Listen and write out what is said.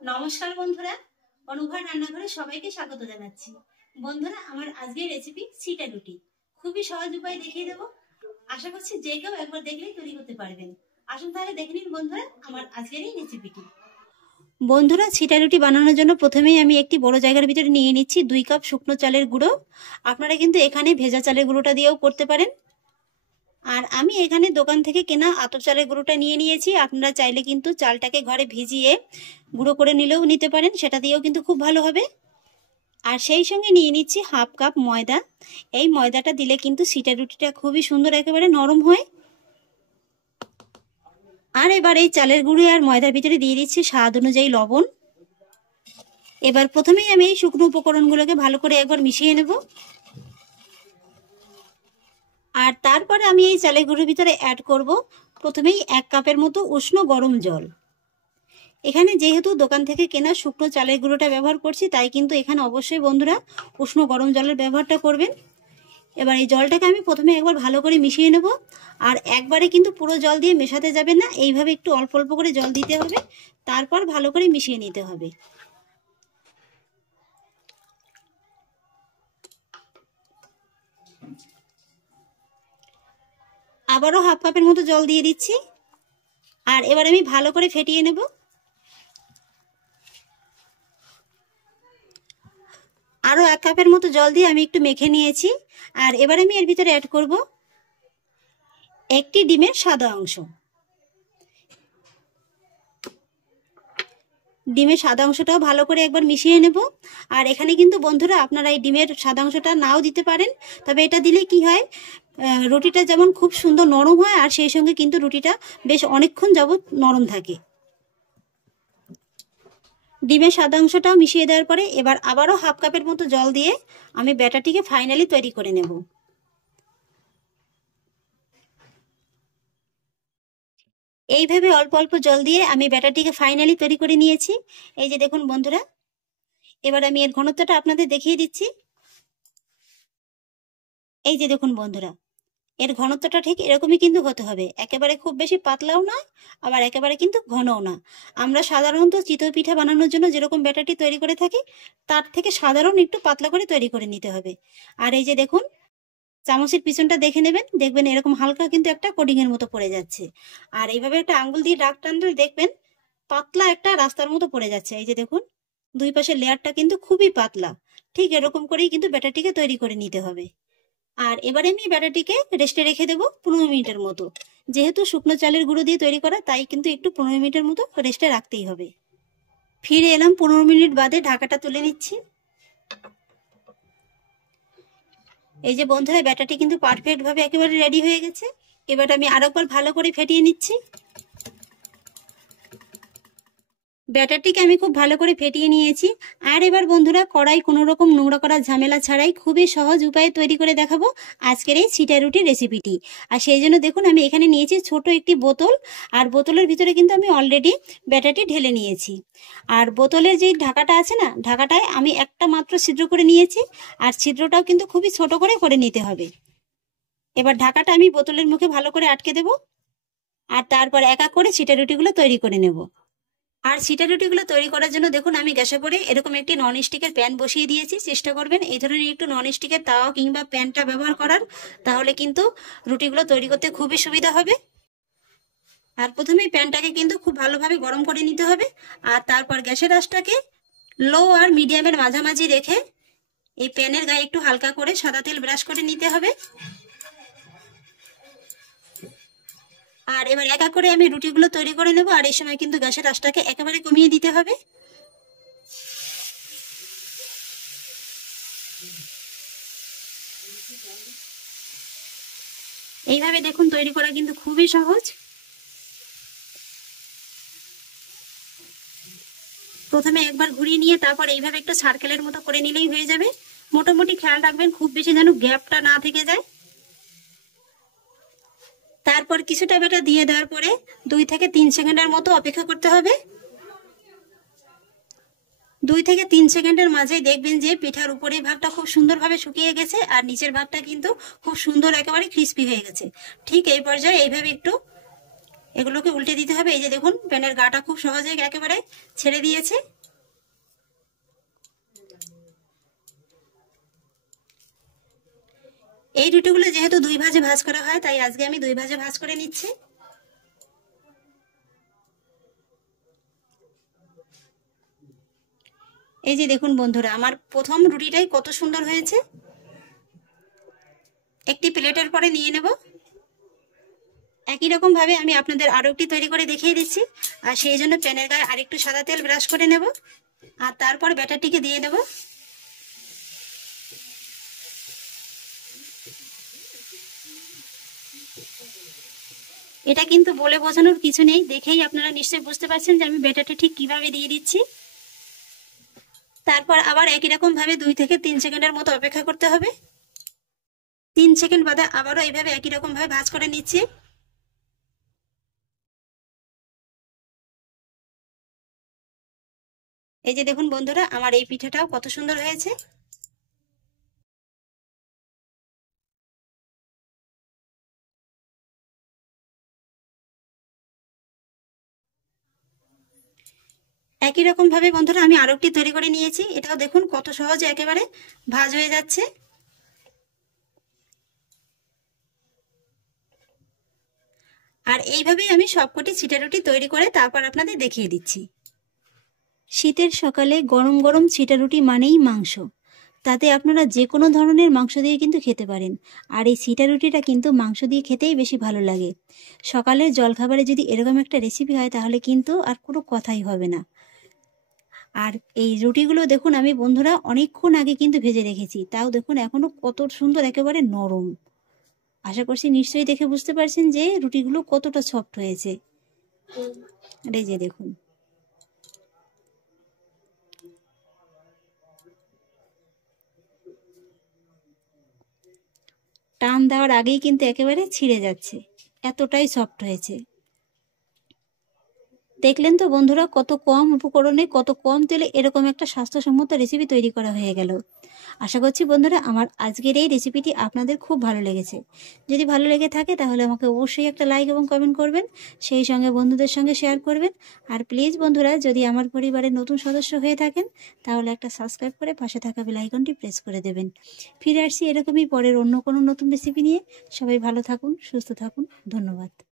নমস্কার বন্ধুরা, অনুভা রান্নাঘরে সবাইকে স্বাগত জানাচ্ছি। বন্ধুরা, আমার আজকের রেসিপি ছিটা রুটি। খুবই সহজ উপায়ে দেখিয়ে দেবো। আশা করছি যে কেউ একবার দেখলেই তৈরি করতে পারবেন। আসুন তাহলে দেখে নিন বন্ধুরা আমার আজকের এই রেসিপিটি। বন্ধুরা, ছিটা রুটি বানানোর জন্য প্রথমেই আমি একটি বড় জায়গার ভিতরে নিয়ে নিচ্ছি 2 কাপ শুকনো চালের গুঁড়ো। আপনারা কিন্তু এখানে ভেজা চালের গুঁড়োটা দিয়েও করতে পারেন। আর আমি এখানে দোকান থেকে কেনা আতপ চালের গুঁড়োটা নিয়ে নিয়েছি। আপনারা চাইলে কিন্তু চালটাকে ঘরে ভিজিয়ে গুঁড়ো করে নিলেও নিতে পারেন, সেটা দিয়েও কিন্তু খুব ভালো হবে। আর সেই সঙ্গে নিয়ে নিচ্ছি হাফ কাপ ময়দা। এই ময়দাটা দিলে কিন্তু ছিটা রুটিটা খুবই সুন্দর একেবারে নরম হয়। আর এবার এই চালের গুঁড়ো আর ময়দার ভিতরে দিয়ে দিচ্ছি স্বাদ অনুযায়ী লবণ। এবার প্রথমেই আমি এই শুকনো উপকরণগুলোকে ভালো করে একবার মিশিয়ে নেব। আর তারপরে আমি এই চালের গুঁড়োর ভিতরে অ্যাড করব প্রথমেই 1 কাপের মতো উষ্ণ গরম জল। এখানে যেহেতু দোকান থেকে কেনা শুকনো চালের গুঁড়োটা ব্যবহার করছি, তাই কিন্তু এখানে অবশ্যই বন্ধুরা উষ্ণ গরম জলের ব্যবহারটা করবেন। এবার এই জলটাকে আমি প্রথমে একবার ভালো করে মিশিয়ে নেব। আর একবারে কিন্তু পুরো জল দিয়ে মেশাতে যাবেন না, এইভাবে একটু অল্প অল্প করে জল দিতে হবে, তারপর ভালো করে মিশিয়ে নিতে হবে। আবারও হাফ কাপের মতো জল দিয়ে দিচ্ছি। আর এবার আমি ভালো করে ফেটিয়ে নেব। আরও 1 কাপের মতো জল দিয়ে আমি একটু মেখে নিয়েছি। আর এবার আমি এর ভিতরে অ্যাড করব একটি ডিমের সাদা অংশ। ডিমের সাদা অংশটাও ভালো করে একবার মিশিয়ে নেব। আর এখানে কিন্তু বন্ধুরা আপনারা এই ডিমের সাদা অংশটা নাও দিতে পারেন, তবে এটা দিলে কি হয়, রুটিটা যেমন খুব সুন্দর নরম হয়, আর সেই সঙ্গে কিন্তু রুটিটা বেশ অনেকক্ষণ যাবত নরম থাকে। ডিমের সাদা অংশটাও মিশিয়ে দেওয়ার পরে এবার আবারও হাফ কাপের মতো জল দিয়ে আমি ব্যাটারটিকে ফাইনালি তৈরি করে নেব। এইভাবে অল্প অল্প জল দিয়ে আমি ব্যাটারটিকে ফাইনালি তৈরি করে নিয়েছি। এই যে দেখুন বন্ধুরা, এবার আমি এর ঘনত্বটা আপনাদের দেখিয়ে দিচ্ছি। এই যে দেখুন বন্ধুরা, এর ঘনত্বটা ঠিক এরকমই কিন্তু হতে হবে, একেবারে খুব বেশি পাতলাও না, আবার একেবারে কিন্তু ঘনও না। আমরা সাধারণত চিতই পিঠা বানানোর জন্য যেরকম ব্যাটারটি তৈরি করে থাকি, তার থেকে সাধারণ একটু পাতলা করে তৈরি করে নিতে হবে। আর এই যে দেখুন, চামচের পিছনটা দেখে নেবেন, দেখবেন এরকম হালকা কিন্তু একটা কোডিং এর মতো পড়ে যাচ্ছে। আর এইভাবে একটা আঙ্গুল দিয়ে দাগ টানলে দেখবেন পাতলা একটা রাস্তার মতো পড়ে যাচ্ছে। এই যে দেখুন, দুই পাশের লেয়ারটা কিন্তু খুবই পাতলা। ঠিক এরকম করেই কিন্তু ব্যাটারটিকে তৈরি করে নিতে হবে। আর এবারে আমি ব্যাটারটিকে রেস্টে রেখে দেবো 15 মিনিটের মতো। যেহেতু শুকনো চালের গুঁড়ো দিয়ে তৈরি করা, তাই কিন্তু একটু 15 মিনিটের মতো রেস্টে রাখতেই হবে। ফিরে এলাম 15 মিনিট বাদে, ঢাকাটা তুলে নিচ্ছি। এই যে বন্ধুরা, ব্যাটারটি কিন্তু পারফেক্ট ভাবে একেবারে রেডি হয়ে গেছে। এবার আমি আরেকবার ভালো করে ফেটিয়ে নিচ্ছি। ব্যাটারটিকে আমি খুব ভালো করে ফেটিয়ে নিয়েছি। আর এবার বন্ধুরা, কড়াই কোনো রকম নোংরা করার ঝামেলা ছাড়াই খুবই সহজ উপায়ে তৈরি করে দেখাবো আজকের এই ছিটা রুটি রেসিপিটি। আর সেই জন্য দেখুন, আমি এখানে নিয়েছি ছোট একটি বোতল। আর বোতলের ভিতরে কিন্তু আমি অলরেডি ব্যাটারটি ঢেলে নিয়েছি। আর বোতলের যে ঢাকাটা আছে না, ঢাকাটায় আমি একটা মাত্র ছিদ্র করে নিয়েছি। আর ছিদ্রটাও কিন্তু খুবই ছোট করে নিতে হবে। এবার ঢাকাটা আমি বোতলের মুখে ভালো করে আটকে দেব। আর তারপর এক এক করে ছিটা রুটিগুলো তৈরি করে নেব। আর ছিটা রুটিগুলো তৈরি করার জন্য দেখুন, আমি গ্যাসে পরে এরকম একটি নন স্টিকের প্যান বসিয়ে দিয়েছি। চেষ্টা করবেন এই ধরনের একটু নন স্টিকের তাওয়া কিংবা প্যানটা ব্যবহার করার, তাহলে কিন্তু রুটিগুলো তৈরি করতে খুবই সুবিধা হবে। আর প্রথমেই প্যানটাকে কিন্তু খুব ভালোভাবে গরম করে নিতে হবে। আর তারপর গ্যাসের আঁচটাকে লো আর মিডিয়ামের মাঝামাঝি রেখে এই প্যানের গায়ে একটু হালকা করে সাদা তেল ব্রাশ করে নিতে হবে। আর এবার এক এক করে আমি রুটিগুলো তৈরি করে নেব। আর এই সময় কিন্তু গ্যাসের আঁচটাকে একেবারে কমিয়ে দিতে হবে। এইভাবে দেখুন, তৈরি করা কিন্তু খুবই সহজ। প্রথমে একবার ঘুরিয়ে নিয়ে তারপর এইভাবে একটু সার্কেলের মতো করে নিলেই হয়ে যাবে। মোটামুটি খেয়াল রাখবেন খুব বেশি যেন গ্যাপটা না থেকে যায়। তারপর কিছুটা ব্যাটার দিয়ে দেওয়ার পরে 2 থেকে 3 সেকেন্ডের মতো অপেক্ষা করতে হবে। 2 থেকে 3 সেকেন্ডের মাঝেই দেখবেন যে পিঠার উপরের ভাগটা খুব সুন্দরভাবে শুকিয়ে গেছে, আর নিচের ভাগটা কিন্তু খুব সুন্দর একেবারে ক্রিস্পি হয়ে গেছে। ঠিক এই পর্যায়ে এইভাবে একটু এগুলোকে উল্টে দিতে হবে। এই যে দেখুন প্যানের গাটা খুব সহজে একেবারে ছেড়ে দিয়েছে। এই রুটিগুলো যেহেতু 2 ভাজে ভাজ করা হয়, তাই আজকে আমি 2 ভাজে ভাজ করে নিচ্ছি। এই যে দেখুন বন্ধুরা, আমার প্রথম রুটিটাই কত সুন্দর হয়েছে। একটি প্লেটের পরে নিয়ে নেব। একই রকম ভাবে আমি আপনাদের আরো একটি তৈরি করে দেখিয়ে দিচ্ছি। আর সেই জন্য প্যানের গায়ে আরেকটু সাদা তেল ব্রাশ করে নেব, আর তারপর ব্যাটারটিকে দিয়ে দেব। এটা কিন্তু বলে বোঝানোর কিছু নেই, দেখেই আপনারা নিশ্চয়ই বুঝতে পারছেন যে আমি ব্যাটারটা ঠিক কিভাবে দিয়ে দিচ্ছি। তারপর আবার একই রকম ভাবে 2 থেকে 3 সেকেন্ডের মতো অপেক্ষা করতে হবে। 3 সেকেন্ড বাদে আবারও এইভাবে একই রকম ভাবে ভাজ করে নিচ্ছি। এই যে দেখুন বন্ধুরা, আমার এই পিঠাটাও কত সুন্দর হয়েছে। একই রকম ভাবে বন্ধুরা আমি আরো একটি তৈরি করে নিয়েছি। এটাও দেখুন কত সহজে একেবারে ভাজ হয়ে যাচ্ছে। আর এইভাবেই আমি সবকটি ছিটা রুটি তৈরি করে তারপর আপনাদের দেখিয়ে দিচ্ছি। শীতের সকালে গরম গরম ছিটা রুটি মানেই মাংস। তাতে আপনারা যে কোনো ধরনের মাংস দিয়ে কিন্তু খেতে পারেন। আর এই ছিটা রুটিটা কিন্তু মাংস দিয়ে খেতেই বেশি ভালো লাগে। সকালের জলখাবারে যদি এরকম একটা রেসিপি হয় তাহলে কিন্তু আর কোনো কথাই হবে না। আর এই রুটিগুলো দেখুন আমি বন্ধুরা অনেকক্ষণ আগে কিন্তু ভেজে রেখেছি, তাও দেখুন এখনো কত সুন্দর একেবারে নরম। আশা করছি নিশ্চয়ই দেখে বুঝতে পারছেন যে রুটিগুলো কতটা সফট হয়েছে। এই যে দেখুন, টান দেওয়ার আগেই কিন্তু একেবারে ছিঁড়ে যাচ্ছে, এতটাই সফট হয়েছে। দেখলেন তো বন্ধুরা, কত কম উপকরণে কত কম তেলে এরকম একটা স্বাস্থ্যসম্মত রেসিপি তৈরি করা হয়ে গেল। আশা করছি বন্ধুরা আমার আজকের এই রেসিপিটি আপনাদের খুব ভালো লেগেছে। যদি ভালো লেগে থাকে তাহলে আমাকে অবশ্যই একটা লাইক এবং কমেন্ট করবেন, সেই সঙ্গে বন্ধুদের সঙ্গে শেয়ার করবেন। আর প্লিজ বন্ধুরা, যদি আমার পরিবারের নতুন সদস্য হয়ে থাকেন তাহলে একটা সাবস্ক্রাইব করে পাশে থাকা বেল আইকনটি প্রেস করে দেবেন। ফিরে আসছি এরকমই পরের অন্য কোনো নতুন রেসিপি নিয়ে। সবাই ভালো থাকুন, সুস্থ থাকুন, ধন্যবাদ।